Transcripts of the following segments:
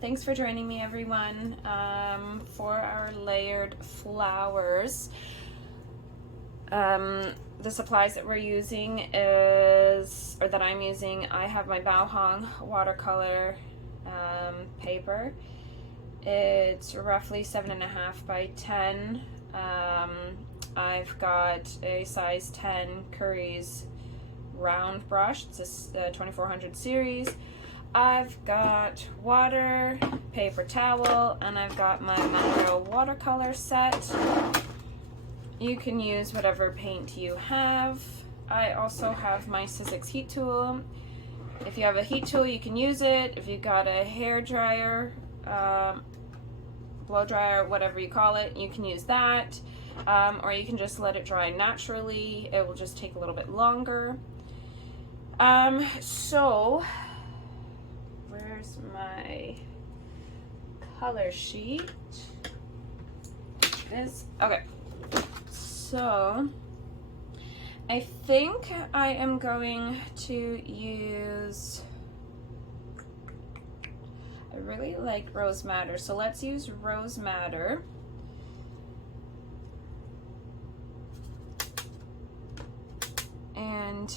Thanks for joining me, everyone, for our layered flowers. The supplies that we're using that I'm using, I have my Baohong watercolor paper. It's roughly 7.5 by 10. I've got a size 10 Curry's round brush. It's a 2400 series. I've got water, paper towel, and I've got my Mungyo watercolor set. You can use whatever paint you have. I also have my Sizzix heat tool. If you have a heat tool, you can use it. If you've got a hair dryer, blow dryer, whatever you call it, you can use that. Or you can just let it dry naturally. It will just take a little bit longer. So where's my color sheet? Okay. So I think I am going to use, I really like Rose Madder, so let's use Rose Madder. And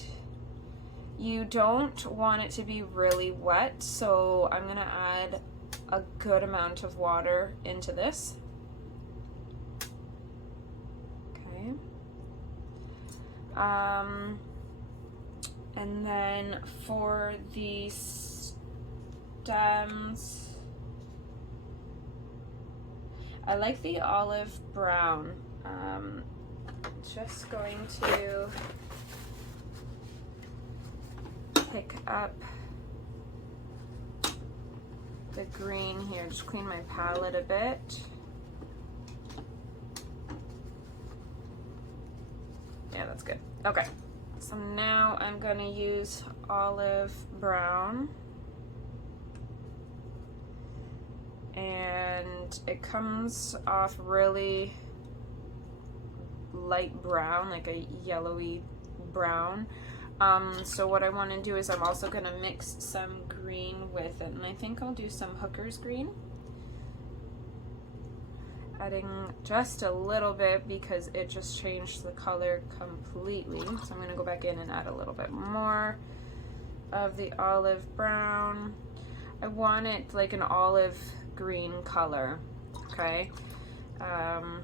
you don't want it to be really wet, so I'm gonna add a good amount of water into this. Okay. And then for the stems, I like the olive brown. Just going to pick up the green here, just clean my palette a bit. Yeah, that's good. Okay, so now I'm gonna use olive brown, and it comes off really light brown, like a yellowy brown. So what I want to do is I'm also going to mix some green with it, and I think I'll do some Hooker's green. Adding just a little bit because it just changed the color completely. So I'm going to go back in and add a little bit more of the olive brown. I want it like an olive green color, okay? So I'm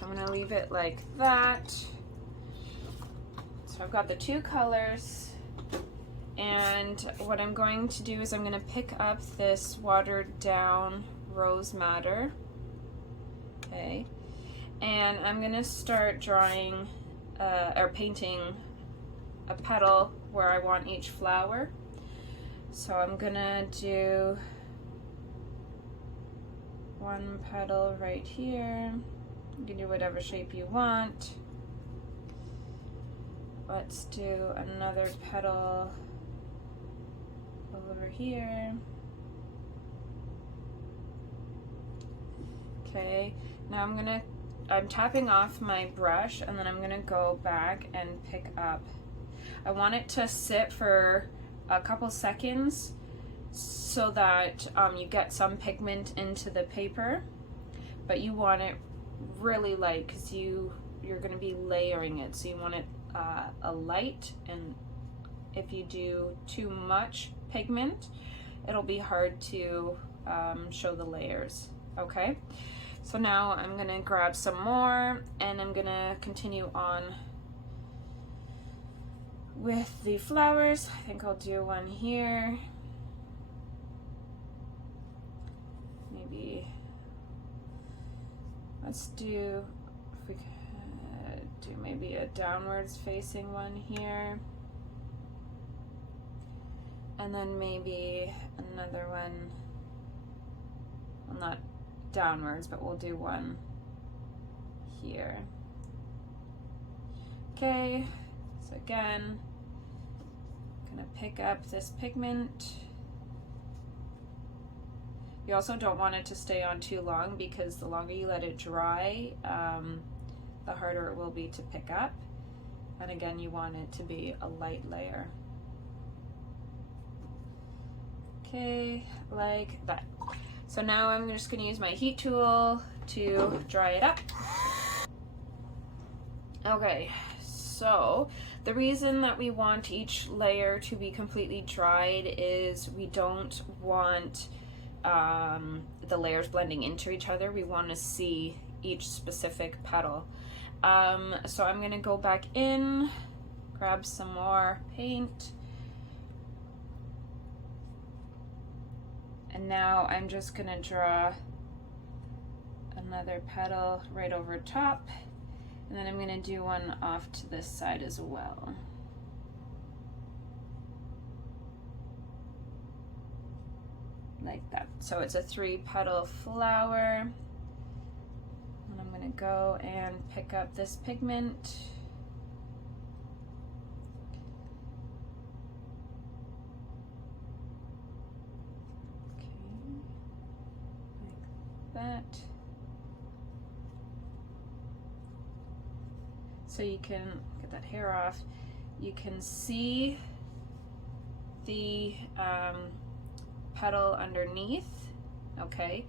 going to leave it like that. So I've got the two colors, and what I'm going to do is I'm going to pick up this watered down Rose Madder, okay, and I'm going to start drawing or painting a petal where I want each flower. So I'm going to do one petal right here. You can do whatever shape you want. Let's do another petal over here. Okay, now I'm tapping off my brush, and then I'm gonna go back and pick up. I want it to sit for a couple seconds so that you get some pigment into the paper, but you want it really light because you're gonna be layering it, so you want it a light, and if you do too much pigment, it'll be hard to show the layers. Okay, so now I'm gonna grab some more, and I'm gonna continue on with the flowers. I think I'll do one here. Maybe let's do, if we do maybe a downwards facing one here, and then maybe another one, well, not downwards, but we'll do one here. Okay, so again, I'm gonna pick up this pigment. You also don't want it to stay on too long, because the longer you let it dry, the harder it will be to pick up. And again, you want it to be a light layer. Okay, like that. So now I'm just going to use my heat tool to dry it up. Okay, so the reason that we want each layer to be completely dried is we don't want the layers blending into each other. We want to see each specific petal. So I'm going to go back in, grab some more paint, and now I'm just going to draw another petal right over top. And then I'm going to do one off to this side as well. Like that. So it's a 3-petal flower. And I'm going to go and pick up this pigment. Okay. Like that. So you can get that hair off. You can see the petal underneath. Okay,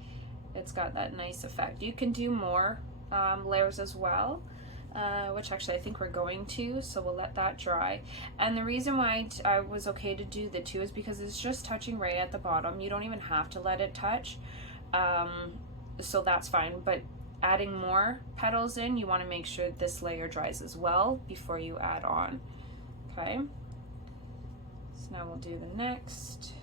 it's got that nice effect. You can do more layers as well, which actually I think we're going to, so we'll let that dry. And the reason why I was okay to do the 2 is because it's just touching right at the bottom. You don't even have to let it touch, so that's fine. But adding more petals in, you want to make sure this layer dries as well before you add on. Okay, so now we'll do the next.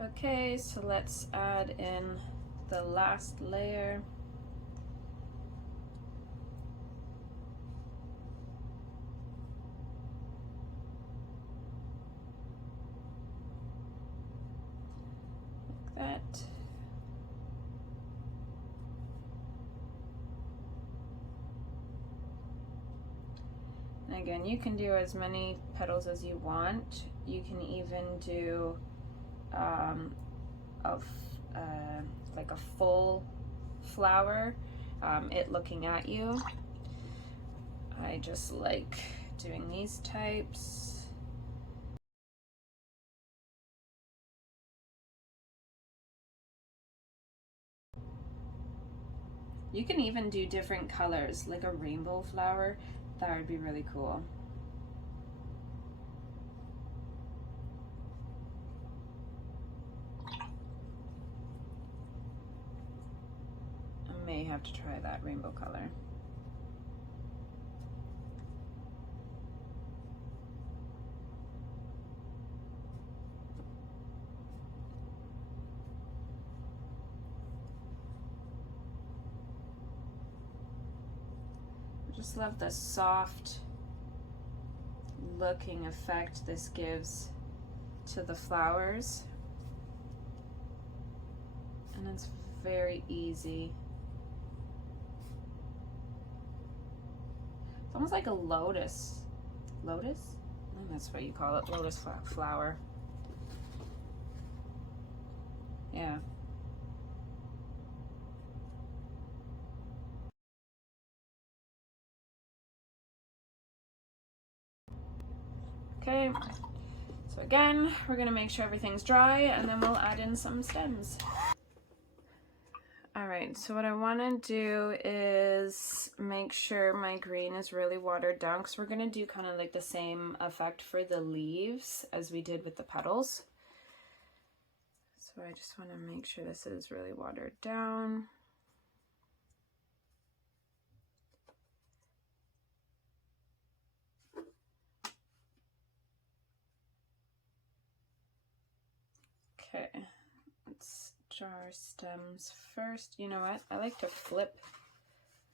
Okay, so let's add in the last layer. Like that. And again, you can do as many petals as you want. You can even do like a full flower, it looking at you. I just like doing these types. You can even do different colors, like a rainbow flower. That would be really cool. I may have to try that rainbow color. I just love the soft looking effect this gives to the flowers, and it's very easy. It's almost like a lotus. Lotus? I think that's what you call it, lotus flower. Yeah. Okay, so again, we're gonna make sure everything's dry, and then we'll add in some stems. All right, so what I wanna do is make sure my green is really watered down, because we're gonna do kind of like the same effect for the leaves as we did with the petals. So I just wanna make sure this is really watered down. Okay, let's draw our stems first. You know what? I like to flip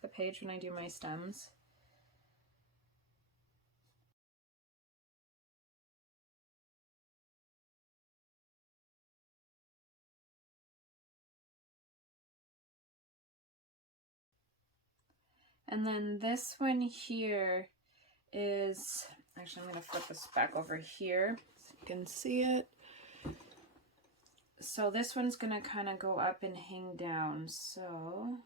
the page when I do my stems. And then this one here is, actually I'm going to flip this back over here so you can see it. So this one's going to kind of go up and hang down. So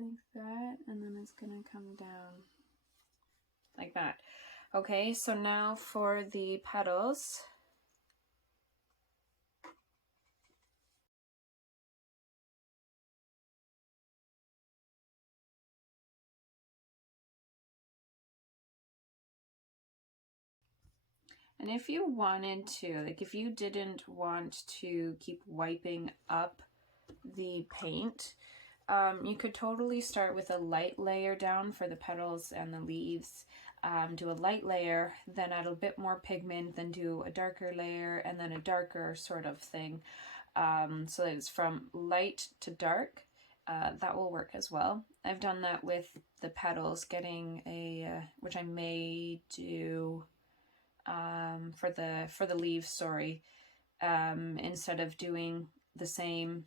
like that, and then it's going to come down like that. Okay, so now for the petals. And if you wanted to, like if you didn't want to keep wiping up the paint, you could totally start with a light layer down for the petals and the leaves. Do a light layer, then add a bit more pigment, then do a darker layer, and then a darker sort of thing. So that it's from light to dark. That will work as well. I've done that with the petals, getting a, which I may do for the leaves, sorry. Instead of doing the same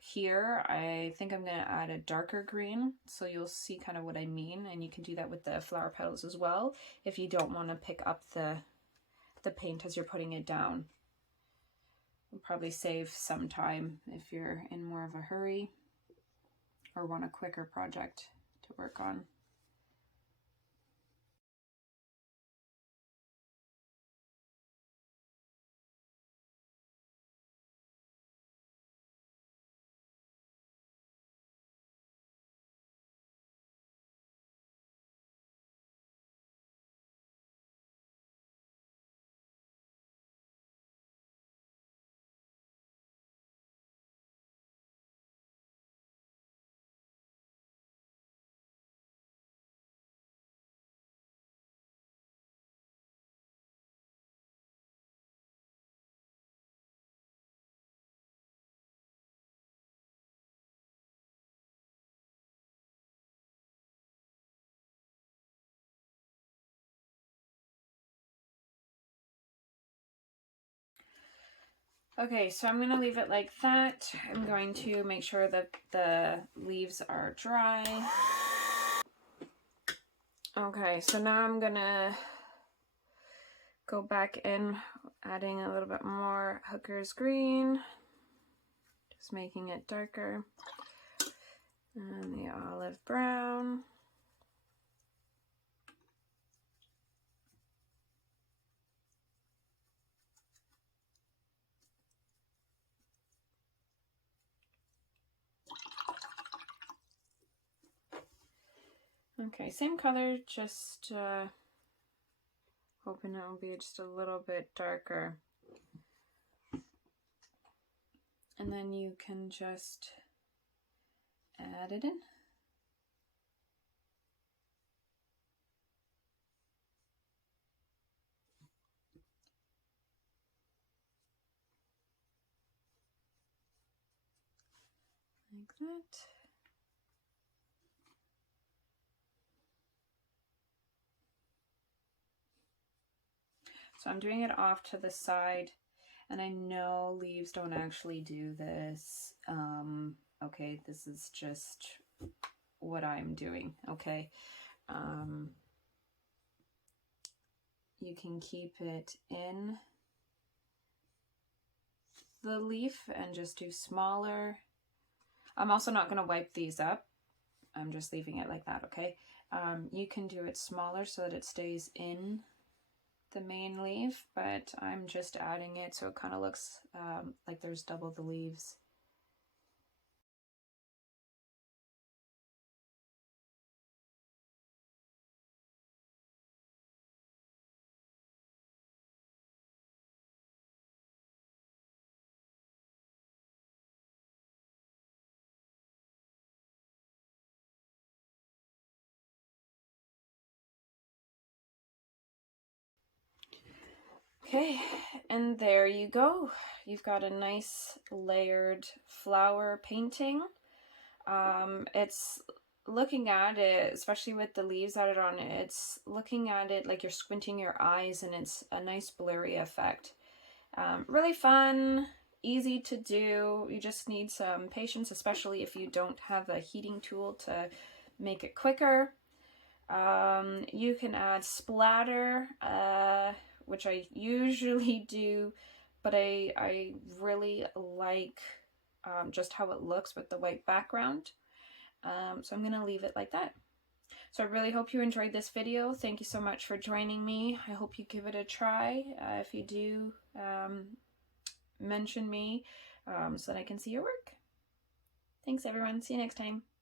here, I think I'm going to add a darker green, so you'll see kind of what I mean, and you can do that with the flower petals as well if you don't want to pick up the paint as you're putting it down. It'll probably save some time if you're in more of a hurry or want a quicker project to work on. Okay, so I'm going to leave it like that. I'm going to make sure that the leaves are dry. Okay, so now I'm going to go back in, adding a little bit more Hooker's green, just making it darker, and the olive brown. Okay, same color, just hoping it will be just a little bit darker. And then you can just add it in. Like that. So I'm doing it off to the side, and I know leaves don't actually do this. Okay, this is just what I'm doing, okay? You can keep it in the leaf and just do smaller. I'm also not going to wipe these up. I'm just leaving it like that, okay? You can do it smaller so that it stays in the main leaf, but I'm just adding it so it kind of looks like there's double the leaves. Okay, and there you go. You've got a nice layered flower painting. It's looking at it, especially with the leaves added on it, it's looking at it like you're squinting your eyes, and it's a nice blurry effect. Really fun, easy to do. You just need some patience, especially if you don't have a heating tool to make it quicker. You can add splatter, which I usually do, but I really like just how it looks with the white background. So I'm gonna leave it like that. So I really hope you enjoyed this video. Thank you so much for joining me. I hope you give it a try. If you do, mention me so that I can see your work. Thanks everyone. See you next time.